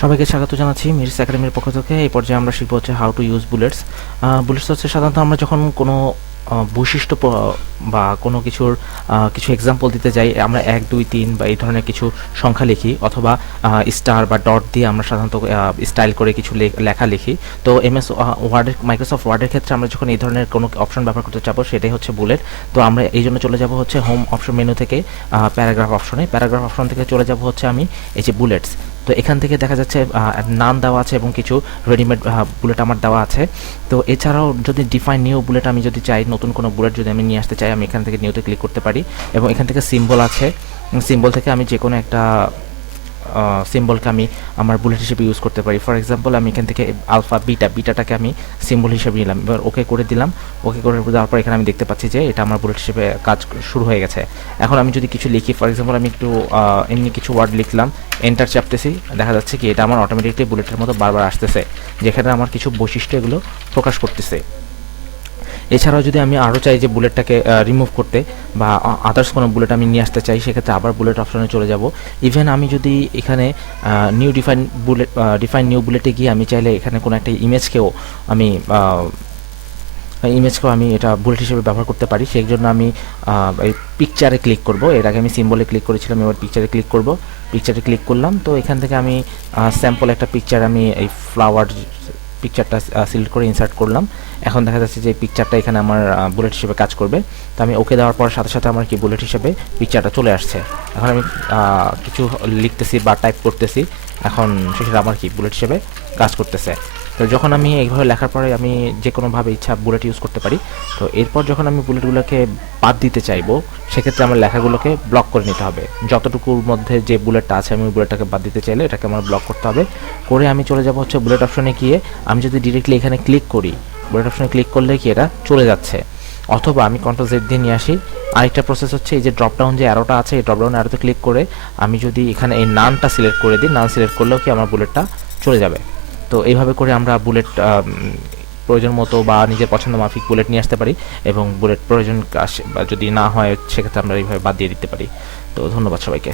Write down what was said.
সবাইকে স্বাগত জানাচ্ছি মিরস একাডেমির পক্ষ থেকে। এই পর্যায়ে আমরা শিখবো হচ্ছে how to use bullets. Bullets হচ্ছে সাধারণত আমরা যখন কোনো বৈশিষ্ট্য বা কোনো কিছুর কিছু এক্সাম্পল দিতে যাই, আমরা 1 2 3 বা এই ধরনের কিছু সংখ্যা লিখি, অথবা স্টার বা ডট দিয়ে আমরা সাধারণত স্টাইল করে কিছু লেখা লিখি। তো এমএস ওয়ার্ডের, মাইক্রোসফট ওয়ার্ডের ক্ষেত্রে আমরা যখন এই ধরনের কোনো অপশন ব্যবহার করতে চাবো, সেটাই হচ্ছে বুলেট। তো আমরা এই জন্য চলে যাব হচ্ছে হোম অপশন মেনু থেকে প্যারাগ্রাফ অপশনে। প্যারাগ্রাফ অপশন থেকে চলে যাব হচ্ছে আমি এই যে বুলেটস। তো এখান থেকে দেখা যাচ্ছে নাম দেওয়া আছে এবং কিছু রেডিমেড বুলেট আমার দেওয়া আছে। তো এছাড়াও যদি ডিফাইন নিউ বুলেট আমি যদি চাই, নতুন কোনো বুলেট যদি আমি নিয়ে আসতে চাই, আমি এখান থেকে নিউতে ক্লিক করতে পারি এবং এখান থেকে সিম্বল আছে, সিম্বল থেকে আমি যে কোনো একটা সিম্বলকে আমি আমার বুলেট হিসেবে ইউজ করতে পারি। ফর এক্সাম্পল আমি এখান থেকে আলফা বিটাটাকে আমি সিম্বল হিসেবে নিলাম, এবার ওকে করে দিলাম। ওকে করে দেওয়ার পর এখানে আমি দেখতে পাচ্ছি যে এটা আমার বুলেট হিসেবে কাজ শুরু হয়ে গেছে। এখন আমি যদি কিছু লিখি, ফর এক্সাম্পল আমি একটু এমনি কিছু ওয়ার্ড লিখলাম, এন্টার চাপতেছি, দেখা যাচ্ছে কি এটা আমার অটোমেটিকলি বুলেটের মতো বারবার আসতেছে, যেখানে আমার কিছু বৈশিষ্ট্য এগুলো প্রকাশ করতেছে। এছাড়াও যদি আমি আরও চাই যে বুলেটটাকে রিমুভ করতে বা আদার্স কোনো বুলেট আমি নিয়ে আসতে চাই, সেক্ষেত্রে আবার বুলেট অপশনে চলে যাব। ইভেন আমি যদি এখানে নিউ ডিফাইন নিউ বুলেটে গিয়ে আমি চাইলে এখানে কোনো একটা ইমেজকেও আমি এটা বুলেট হিসেবে ব্যবহার করতে পারি। সেই জন্য আমি এই পিকচারে ক্লিক করব। এর আগে আমি সিম্বলে ক্লিক করেছিলাম, এবার পিকচারে ক্লিক করব। পিকচারে ক্লিক করলাম, তো এখান থেকে আমি স্যাম্পল একটা পিকচার, আমি এই ফ্লাওয়ার পিকচারটা সিলেক্ট করে ইনসার্ট করলাম। এখন দেখা যাচ্ছে যে পিকচারটা এখানে আমার বুলেট হিসেবে কাজ করবে। তো আমি ওকে দেওয়ার পর সাথে সাথে আমার কি বুলেট হিসেবে পিকচারটা চলে আসছে। এখন আমি কিছু লিখতেছি বা টাইপ করতেছি, এখন সেটা আমার কি বুলেট হিসেবে কাজ করতেছে। তো যখন আমি এইভাবে লেখার পরে আমি যে কোনোভাবে ইচ্ছা বুলেট ইউজ করতে পারি। তো এরপর যখন আমি বুলেটগুলোকে বাদ দিতে চাইবো, সেক্ষেত্রে আমার লেখাগুলোকে ব্লক করে নিতে হবে। যতটুকুর মধ্যে যে বুলেটটা আছে, আমি বুলেটটাকে বাদ দিতে চাইলে এটাকে আমার ব্লক করতে হবে। করে আমি চলে যাব হচ্ছে বুলেট অপশনে গিয়ে, আমি যদি ডিরেক্টলি এখানে ক্লিক করি, বুলেট অপশনে ক্লিক করলে কি এটা চলে যাচ্ছে। অথবা আমি কন্ট্রোল জেড দিয়ে নিয়ে আসি। আরেকটা প্রসেস হচ্ছে এই যে ড্রপডাউন যে অ্যারোটা আছে, এই ড্রপডাউন অ্যারোতে ক্লিক করে আমি যদি এখানে এই নানটা সিলেক্ট করে দিই, নান সিলেক্ট করলেও কি আমার বুলেটটা চলে যাবে। তো এইভাবে করে আমরা বুলেট প্রয়োজন মতো বা নিজের পছন্দ মাফিক বুলেট নিয়ে আসতে পারি, এবং বুলেট প্রয়োজন যদি না হয় সেক্ষেত্রে আমরা এইভাবে বাদ দিয়ে দিতে পারি। তো ধন্যবাদ সবাইকে।